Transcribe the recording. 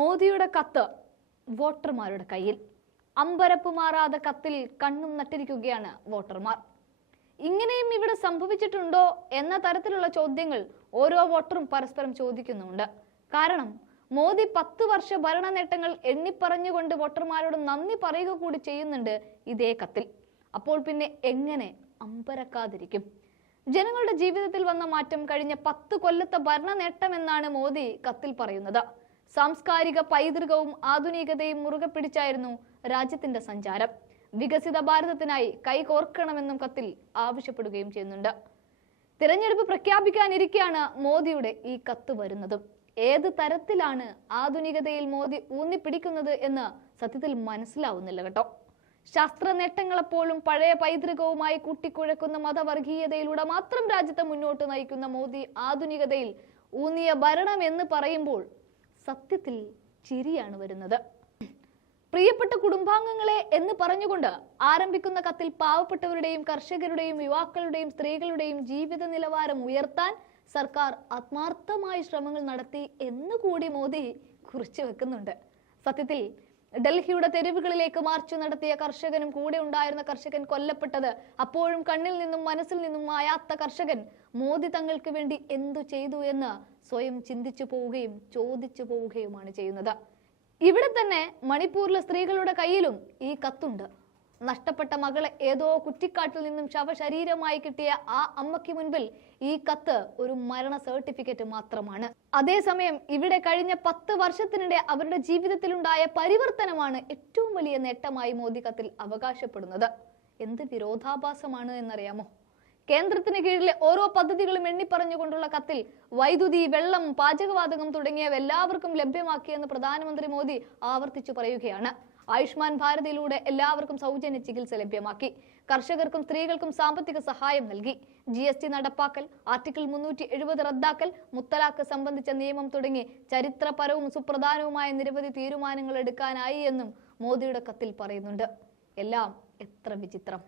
മോദിയുടെ കത്ത് വോട്ടർമാരുടെ കയ്യിൽ. അമ്പരപ്പ് മാറാതെ കത്തിൽ കണ്ണും നട്ടിരിക്കുകയാണ് വോട്ടർമാർ. ഇങ്ങനെയും ഇവിടെ സംഭവിച്ചിട്ടുണ്ടോ എന്ന തരത്തിലുള്ള ചോദ്യങ്ങൾ ഓരോ വോട്ടറും പരസ്പരം ചോദിക്കുന്നുണ്ട് കാരണം മോദി പത്ത് വർഷ ഭരണ നേട്ടങ്ങൾ എണ്ണിപ്പറഞ്ഞുകൊണ്ട് വോട്ടർമാരോട് നന്ദി പറയുക കൂടി ചെയ്യുന്നുണ്ട് ഇതേ കത്തിൽ. അപ്പോൾ പിന്നെ എങ്ങനെ അമ്പരക്കാതിരിക്കും? ജനങ്ങളുടെ ജീവിതത്തിൽ വന്ന മാറ്റം കഴിഞ്ഞ പത്ത് കൊല്ലത്തെ ഭരണ നേട്ടമെന്നാണ് മോദി കത്തിൽ പറയുന്നത്. സാംസ്കാരിക പൈതൃകവും ആധുനികതയും മുറുകെ പിടിച്ചായിരുന്നു രാജ്യത്തിന്റെ സഞ്ചാരം. വികസിത ഭാരതത്തിനായി കൈകോർക്കണമെന്നും കത്തിൽ ആവശ്യപ്പെടുകയും ചെയ്യുന്നുണ്ട്. തിരഞ്ഞെടുപ്പ് പ്രഖ്യാപിക്കാനിരിക്കെയാണ് മോദിയുടെ ഈ കത്ത് വരുന്നത്. ഏത് തരത്തിലാണ് ആധുനികതയിൽ മോദി ഊന്നിപ്പിടിക്കുന്നത് എന്ന് സത്യത്തിൽ മനസ്സിലാവുന്നില്ല കേട്ടോ. ശാസ്ത്ര നേട്ടങ്ങളെപ്പോഴും പഴയ പൈതൃകവുമായി കൂട്ടിക്കുഴക്കുന്ന മതവർഗീയതയിലൂടെ മാത്രം രാജ്യത്തെ മുന്നോട്ട് നയിക്കുന്ന മോദി ആധുനികതയിൽ ഊന്നിയ ഭരണം എന്ന് പറയുമ്പോൾ സത്യത്തിൽ ചിരിയാണ് വരുന്നത്. പ്രിയപ്പെട്ട കുടുംബാംഗങ്ങളെ എന്ന് പറഞ്ഞുകൊണ്ട് ആരംഭിക്കുന്ന കത്തിൽ പാവപ്പെട്ടവരുടെയും കർഷകരുടെയും യുവാക്കളുടെയും സ്ത്രീകളുടെയും ജീവിത നിലവാരം ഉയർത്താൻ സർക്കാർ ആത്മാർത്ഥമായ ശ്രമങ്ങൾ നടത്തി എന്ന് കൂടി മോദി കുറിച്ചു വെക്കുന്നുണ്ട്. സത്യത്തിൽ ഡൽഹിയുടെ തെരുവുകളിലേക്ക് മാർച്ച് നടത്തിയ കർഷകനും കൂടെ ഉണ്ടായിരുന്ന കർഷകൻ കൊല്ലപ്പെട്ടത് അപ്പോഴും കണ്ണിൽ നിന്നും മനസ്സിൽ നിന്നും മായാത്ത കർഷകൻ. മോദി തങ്ങൾക്ക് വേണ്ടി എന്തു ചെയ്തു എന്ന് സ്വയം ചിന്തിച്ചു പോവുകയും ചോദിച്ചു പോവുകയുമാണ് ചെയ്യുന്നത്. ഇവിടെ തന്നെ മണിപ്പൂരിലെ സ്ത്രീകളുടെ കയ്യിലും ഈ കത്തുണ്ട്. നഷ്ടപ്പെട്ട മകളെ ഏതോ കുറ്റിക്കാട്ടിൽ നിന്നും ശവശരീരമായി കിട്ടിയ ആ അമ്മയ്ക്ക് മുൻപിൽ ഈ കത്ത് ഒരു മരണ സർട്ടിഫിക്കറ്റ് മാത്രമാണ്. അതേസമയം ഇവിടെ കഴിഞ്ഞ പത്ത് വർഷത്തിനിടെ അവരുടെ ജീവിതത്തിലുണ്ടായ പരിവർത്തനമാണ് ഏറ്റവും വലിയ നേട്ടമായി മോദി കത്തിൽ അവകാശപ്പെടുന്നത്. എന്ത് വിരോധാഭാസമാണ് എന്നറിയാമോ? കേന്ദ്രത്തിന് കീഴിലെ ഓരോ പദ്ധതികളും എണ്ണിപ്പറഞ്ഞുകൊണ്ടുള്ള കത്തിൽ വൈദ്യുതി വെള്ളം പാചകവാതകം തുടങ്ങിയവ എല്ലാവർക്കും ലഭ്യമാക്കിയെന്ന് പ്രധാനമന്ത്രി മോദി ആവർത്തിച്ചു പറയുകയാണ്. ആയുഷ്മാൻ ഭാരതിയിലൂടെ എല്ലാവർക്കും സൗജന്യ ചികിത്സ ലഭ്യമാക്കി. കർഷകർക്കും സ്ത്രീകൾക്കും സാമ്പത്തിക സഹായം നൽകി. ജി എസ് ടി നടപ്പാക്കൽ ആർട്ടിക്കിൾ മുന്നൂറ്റി എഴുപത് റദ്ദാക്കൽ മുത്തലാഖ് സംബന്ധിച്ച നിയമം തുടങ്ങി ചരിത്രപരവും സുപ്രധാനവുമായ നിരവധി തീരുമാനങ്ങൾ എടുക്കാനായി എന്നും മോദിയുടെ കത്തിൽ പറയുന്നുണ്ട്. എല്ലാം എത്ര വിചിത്രം.